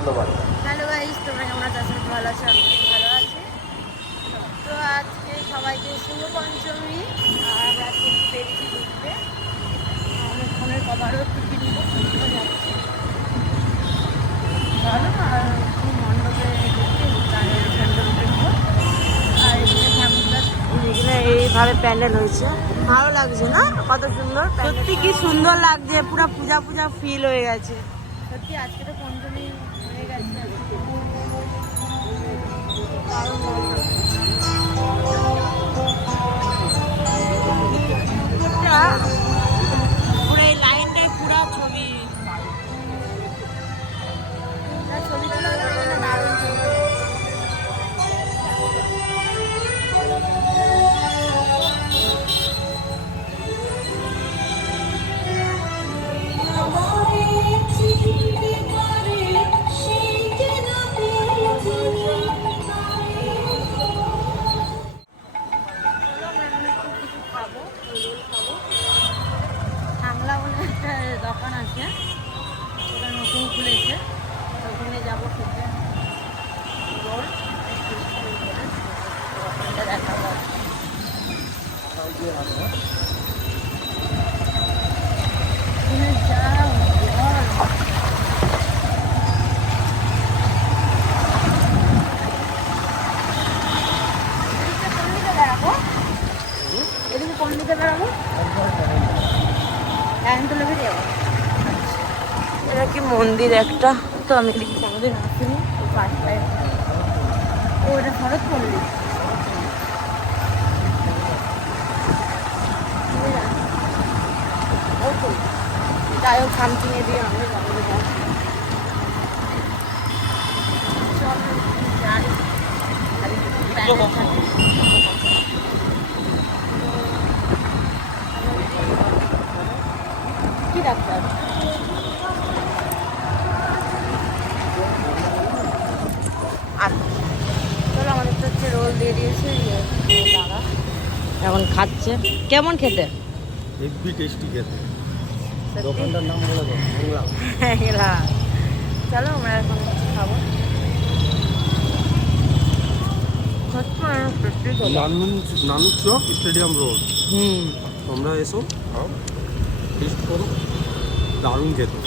ধন্যবাদ। Hello guys, তোমরা কেমন আছো? আশা করি ভালো আছো, আমি ভালো আছি। তো আজকে সবাইকে শুভ পঞ্চমী। আর আমরা আজকে একটু বেরিয়েছি ঘুরতে। আমার ফোনের কভারও একটু কিনবো, যাচ্ছি। চলো আর মণ্ডপে ঢুকতে মণ্ডপে কিনবো। আর এখানে এইভাবে প্যান্ডেল হয়েছে, ভালো লাগছে না? কত সুন্দর, সত্যি কি সুন্দর লাগছে, পুরো পূজা পূজা ফিল হয়ে গেছে। সত্যি আজকে তো পঞ্চমী হয়ে গেছে। পুরো এই লাইনটায় পুরো ছবি ছবি তোলা দারুণ ছবি। বাংলা বলে একটা দোকান আছে, ওটা নতুন খুলেছে, ওখানে যাবো খেতে। রোল দোকানটা দেখা যাবে। এদিকে কোন দিকে বেড়াবো? এটা কি মন্দির একটা, তো আমি এদিকে কোনোদিন আসিনি। পাঁচটায় ও এটা শরৎ পল্লী। যাই হোক সামথিং এ দিয়ে আমি কি ডাক্তার চলো, আমাদের তো হচ্ছে রোল দিয়ে দিয়েছে দাদা, এখন খাচ্ছে। কেমন খেতে? হেভি টেস্টি খেতে। দোকানটার নাম বলে দাও। চলো আমরা এখন খাবো। নানুর চক স্টেডিয়াম রোড। তোমরা এসো, খাও, টেস্ট করো, দারুণ খেতে।